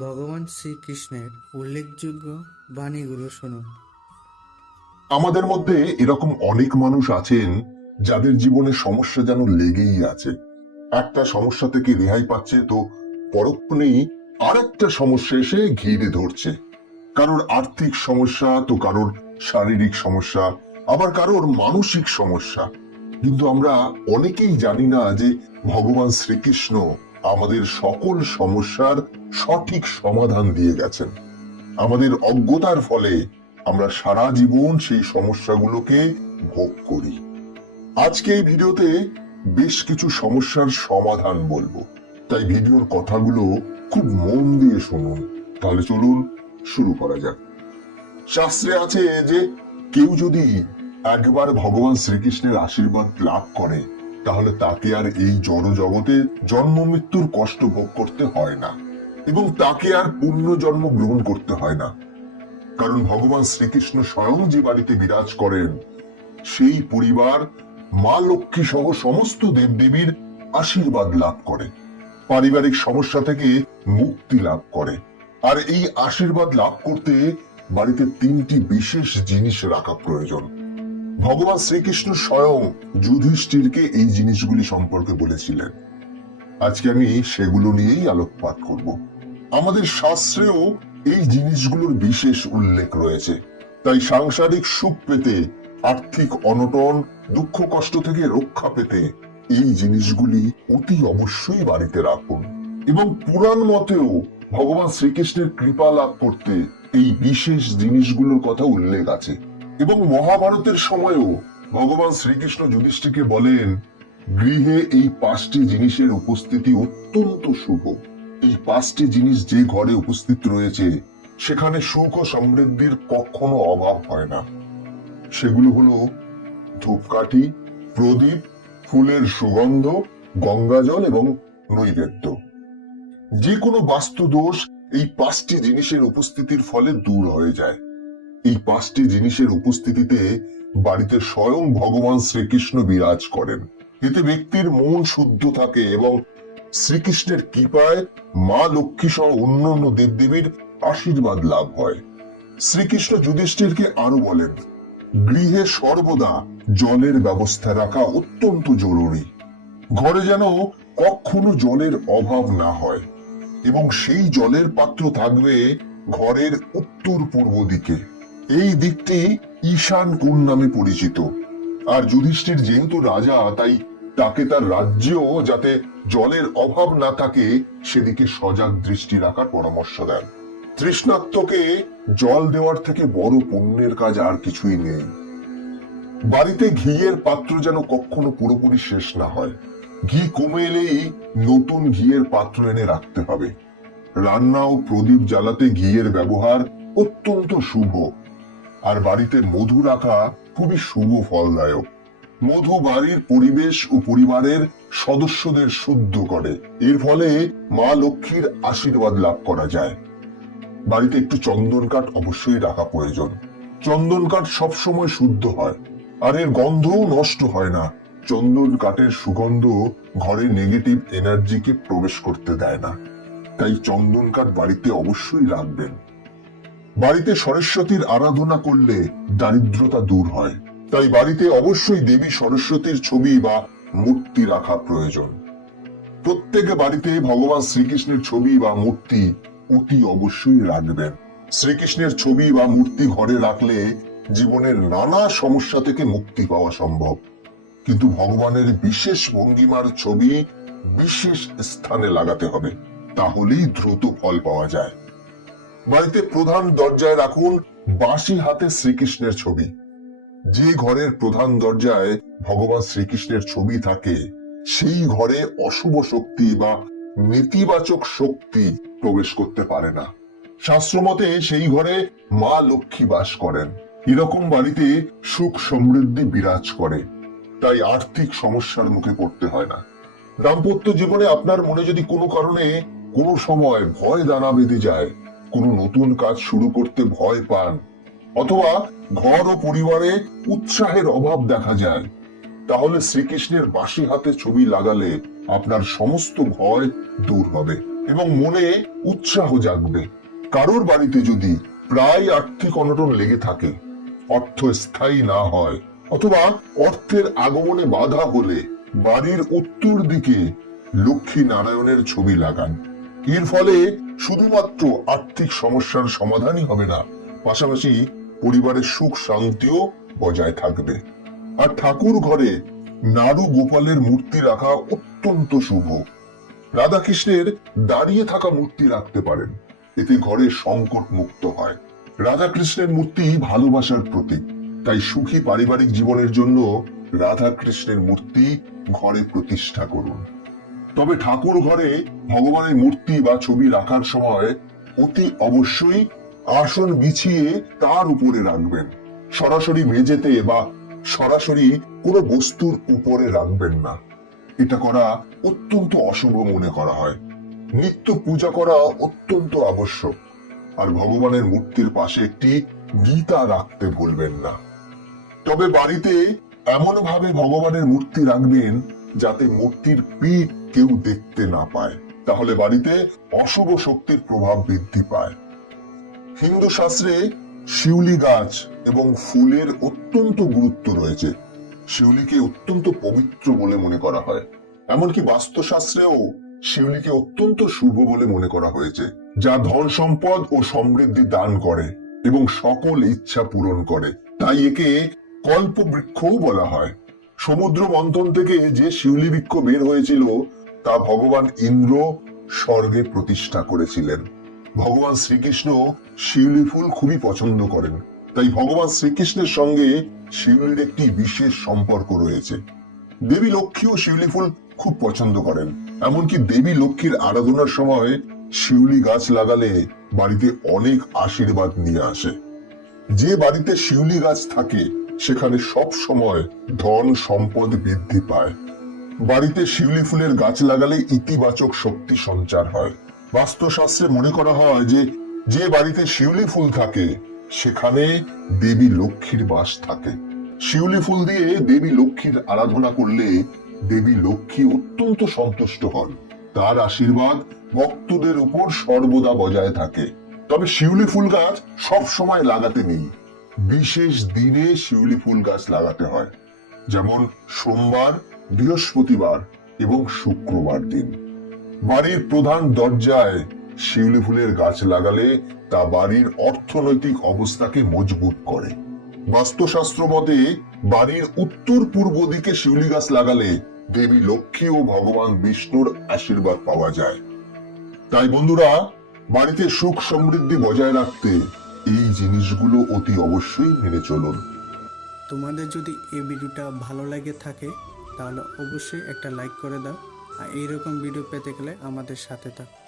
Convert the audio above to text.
ভগবান শ্রীকৃষ্ণের উল্লেখযোগ্য বাণীগুলো শুনুন। আমাদের মধ্যে এরকম অনেক মানুষ আছেন যাদের জীবনে সমস্যা যেন লেগেই আছে। একটা সমস্যা থেকে রেহাই পাচ্ছে তো পরক্ষণেই আরেকটা সমস্যা এসে ঘিরে ধরছে। কারোর আর্থিক সমস্যা তো কারোর শারীরিক সমস্যা, আবার কারোর মানসিক সমস্যা। কিন্তু আমরা অনেকেই জানি না যে ভগবান শ্রীকৃষ্ণ আমাদের সকল সমস্যার সঠিক সমাধান দিয়ে গেছেন। আমাদের অজ্ঞতার ফলে আমরা সারা জীবন সেই সমস্যাগুলোকে ভোগ করি। আজকে এই ভিডিওতে বেশ কিছু সমস্যার সমাধান বলব। তাই ভিডিওর কথাগুলো খুব মন দিয়ে শুনুন। তাহলে চলুন শুরু করা যাক। শাস্ত্রে আছে যে, কেউ যদি একবার ভগবান শ্রীকৃষ্ণের আশীর্বাদ লাভ করে, তাহলে তাকে আর এই জড় জগতে জন্ম মৃত্যুর কষ্ট ভোগ করতে হয় না। এবং তাকে আর পুণ্য জন্ম গ্রহণ করতে হয় না। কারণ ভগবান শ্রীকৃষ্ণ স্বয়ং যে বাড়িতে বিরাজ করেন, সেই পরিবার মা লক্ষ্মী সহ সমস্ত দেবদেবীর আশীর্বাদ লাভ করে। পারিবারিক সমস্যা থেকে মুক্তি লাভ করে। আর এই আশীর্বাদ লাভ করতে বাড়িতে তিনটি বিশেষ জিনিস রাখা প্রয়োজন। ভগবান শ্রীকৃষ্ণ স্বয়ং যুধিষ্ঠিরকে এই জিনিসগুলি সম্পর্কে বলেছিলেন। আজকে আমি সেগুলো নিয়েই আলোকপাত করব। আমাদের শাস্ত্রেও এই জিনিসগুলোর বিশেষ উল্লেখ রয়েছে। তাই সাংসারিক সুখ পেতে, আর্থিক অনটন, দুঃখ কষ্ট থেকে রক্ষা পেতে এই জিনিসগুলি অতি অবশ্যই বাড়িতে রাখুন। এবং পুরাণ মতেও ভগবান শ্রীকৃষ্ণের কৃপা লাভ করতে এই বিশেষ জিনিসগুলোর কথা উল্লেখ আছে। এবং মহাভারতের সময়ও ভগবান শ্রীকৃষ্ণ যুধিষ্ঠিকে বলেন, গৃহে এই পাঁচটি জিনিসের উপস্থিতি অত্যন্ত শুভ। এই পাঁচটি জিনিস যে ঘরে উপস্থিত রয়েছে, সেখানে সুখ ও সমৃদ্ধির কখনো অভাব হয় না। সেগুলো হলো ধূপকাঠি, প্রদীপ, ফুলের সুগন্ধ গঙ্গাজল এবং নৈবেদ্য। যে কোনো বাস্তু দোষ এই পাঁচটি জিনিসের উপস্থিতির ফলে দূর হয়ে যায়। এই পাঁচটি জিনিসের উপস্থিতিতে বাড়িতে স্বয়ং ভগবান শ্রীকৃষ্ণ বিরাজ করেন। এতে ব্যক্তির মন শুদ্ধ থাকে এবং শ্রীকৃষ্ণের কৃপায় মা লক্ষ্মী সহ অন্যান্য দেবদেবীর আশীর্বাদ লাভ হয়। শ্রীকৃষ্ণ যুধিষ্ঠিরকে আরও বলেন, গৃহে সর্বদা জলের ব্যবস্থা রাখা অত্যন্ত জরুরি। ঘরে যেন কখনো জলের অভাব না হয় এবং সেই জলের পাত্র থাকবে ঘরের উত্তর পূর্ব দিকে। এই দিকটি ঈশান কোণ নামে পরিচিত। আর যুধিষ্ঠির যেহেতু রাজা, তাই তাকে তার রাজ্যেও যাতে জলের অভাব না থাকে, সেদিকে সজাগ দৃষ্টি রাখার পরামর্শ দেন। তৃষ্ণাত্মকে জল দেওয়ার থেকে বড় পুণ্যের কাজ আর কিছুই নেই। বাড়িতে ঘিয়ের পাত্র যেন কখনো পুরোপুরি শেষ না হয়। ঘি কমে এলেই নতুন ঘিয়ের পাত্র এনে রাখতে হবে। রান্না ও প্রদীপ জ্বালাতে ঘিয়ের ব্যবহার অত্যন্ত শুভ। আর বাড়িতে মধু রাখা খুবই শুভ ফলদায়ক। মধু বাড়ির পরিবেশ ও পরিবারের সদস্যদের শুদ্ধ করে। এর ফলে মা লক্ষ্মীর আশীর্বাদ লাভ করা যায়। বাড়িতে একটু চন্দন কাঠ অবশ্যই রাখা প্রয়োজন। চন্দন কাঠ সবসময় শুদ্ধ হয়, আর এর গন্ধও নষ্ট হয় না। চন্দন কাঠের সুগন্ধ ঘরে নেগেটিভ এনার্জিকে প্রবেশ করতে দেয় না। তাই চন্দন কাঠ বাড়িতে অবশ্যই রাখবেন। বাড়িতে সরস্বতীর আরাধনা করলে দারিদ্রতা দূর হয়। তাই বাড়িতে অবশ্যই দেবী সরস্বতীর ছবি বা মূর্তি রাখা প্রয়োজন। প্রত্যেক বাড়িতে ভগবান শ্রীকৃষ্ণের ছবি বা মূর্তি অতি অবশ্যই রাখবেন। শ্রীকৃষ্ণের ছবি বা মূর্তি ঘরে রাখলে জীবনের নানা সমস্যা থেকে মুক্তি পাওয়া সম্ভব। কিন্তু ভগবানের বিশেষ ভঙ্গিমার ছবি বিশেষ স্থানে লাগাতে হবে, তাহলেই দ্রুত ফল পাওয়া যায়। বাড়িতে প্রধান দরজায় রাখুন বাঁশি হাতে শ্রীকৃষ্ণের ছবি। যে ঘরের প্রধান দরজায় ভগবান শ্রীকৃষ্ণের ছবি থাকে, সেই ঘরে অশুভ শক্তি বা নেতিবাচক শক্তি প্রবেশ করতে পারে না। শাস্ত্রমতে সেই ঘরে মা লক্ষ্মী বাস করেন। এরকম বাড়িতে সুখ সমৃদ্ধি বিরাজ করে। তাই আর্থিক সমস্যার মুখে পড়তে হয় না। দাম্পত্য জীবনে আপনার মনে যদি কোনো কারণে কোনো সময় ভয় দানা বেঁধে যায়, কোনো নতুন কাজ শুরু করতে ভয় পান অথবা ঘর ও পরিবারে উৎসাহের অভাব দেখা যায়। তাহলে শ্রীকৃষ্ণের বাঁশি হাতে ছবি লাগালে আপনার সমস্ত ভয় দূর হবে এবং মনে উৎসাহ জাগবে। কারোর বাড়িতে যদি প্রায় আর্থিক অনটন লেগে থাকে, অর্থ স্থায়ী না হয়, অথবা অর্থের আগমনে বাধা হলে বাড়ির উত্তর দিকে লক্ষ্মী নারায়ণের ছবি লাগান। এর ফলে শুধুমাত্র আর্থিক সমস্যার সমাধানই হবে না, পাশাপাশি পরিবারের সুখ শান্তিও বজায় থাকবে। আর ঠাকুর ঘরে নাড়ু গোপালের মূর্তি রাখা অত্যন্ত শুভ। রাধাকৃষ্ণের দাঁড়িয়ে থাকা মূর্তি রাখতে পারেন। এতে ঘরে সংকট মুক্ত হয়। রাধাকৃষ্ণের মূর্তি ভালোবাসার প্রতীক। তাই সুখী পারিবারিক জীবনের জন্য রাধাকৃষ্ণের মূর্তি ঘরে প্রতিষ্ঠা করুন। তবে ঠাকুর ঘরে ভগবানের মূর্তি বা ছবি রাখার সময় অতি অবশ্যই আসন বিছিয়ে তার উপরে রাখবেন। সরাসরি মেঝেতে বা সরাসরি কোনো বস্তুর উপরে রাখবেন না। এটা করা অত্যন্ত অশুভ মনে করা হয়। নিত্য পূজা করা অত্যন্ত আবশ্যক। আর ভগবানের মূর্তির পাশে একটি গীতা রাখতে ভুলবেন না। তবে বাড়িতে এমন ভাবে ভগবানের মূর্তি রাখবেন যাতে মূর্তির পিঠ কেউ দেখতে না পায়। তাহলে বাড়িতে অশুভ শক্তির প্রভাব বৃদ্ধি পায়। হিন্দু শাস্ত্রে শিউলি গাছ এবং ফুলের অত্যন্ত গুরুত্ব রয়েছে। শিউলিকে অত্যন্ত পবিত্র বলে মনে করা হয়। এমনকি বাস্তুশাস্ত্রেও শিউলিকে অত্যন্ত শুভ বলে মনে করা হয়েছে, যা ধন সম্পদ ও সমৃদ্ধি দান করে এবং সকল ইচ্ছা পূরণ করে। তাই একে কল্প বৃক্ষও বলা হয়। সমুদ্র মন্থন থেকে যে শিউলি বৃক্ষ বের হয়েছিল, তা ভগবান ইন্দ্র স্বর্গে প্রতিষ্ঠা করেছিলেন। ভগবান শ্রীকৃষ্ণ শিউলি ফুল খুবই পছন্দ করেন। তাই ভগবান শ্রীকৃষ্ণের সঙ্গে শিউলির একটি বিশেষ সম্পর্ক রয়েছে। দেবী লক্ষ্মীও শিউলি ফুল খুব পছন্দ করেন। এমনকি দেবী লক্ষ্মীর আরাধনার সময় শিউলি গাছ লাগালে বাড়িতে অনেক আশীর্বাদ নিয়ে আসে। যে বাড়িতে শিউলি গাছ থাকে, সেখানে সব সময় ধন সম্পদ বৃদ্ধি পায়। বাড়িতে শিউলি ফুলের গাছ লাগালে ইতিবাচক শক্তি সঞ্চার হয়। বাস্তুশাস্ত্রে মনে করা হয় যে যে বাড়িতে শিউলি ফুল থাকে, সেখানে দেবী লক্ষ্মীর বাস থাকে। শিউলি ফুল দিয়ে দেবী লক্ষ্মীর আরাধনা করলে দেবী লক্ষ্মী অত্যন্ত সন্তুষ্ট হন। তার আশীর্বাদ ভক্তদের উপর সর্বদা বজায় থাকে। তবে শিউলি ফুল গাছ সব সময় লাগাতে নেই। বিশেষ দিনে শিউলি ফুল গাছ লাগাতে হয়। যেমন সোমবার, বৃহস্পতিবার এবং শুক্রবার দিন। বাড়ির প্রধান দরজায় শিউলি ফুলের গাছ লাগালে তা বাড়ির অর্থনৈতিক অবস্থাকে মজবুত করে। বাস্তুশাস্ত্র মতে, বাড়ির উত্তর পূর্ব দিকে শিউলি গাছ লাগালে দেবী লক্ষ্মী ও ভগবান বিষ্ণুর আশীর্বাদ পাওয়া যায়। তাই বন্ধুরা, বাড়িতে সুখ সমৃদ্ধি বজায় রাখতে এই জিনিসগুলো অতি অবশ্যই মেনে চলুন। তোমাদের যদি এই ভিডিওটা ভালো লাগে থাকে, তাহলে অবশ্যই একটা লাইক করে দাও। এইরকম ভিডিও পেতে গেলে আমাদের সাথে থাকো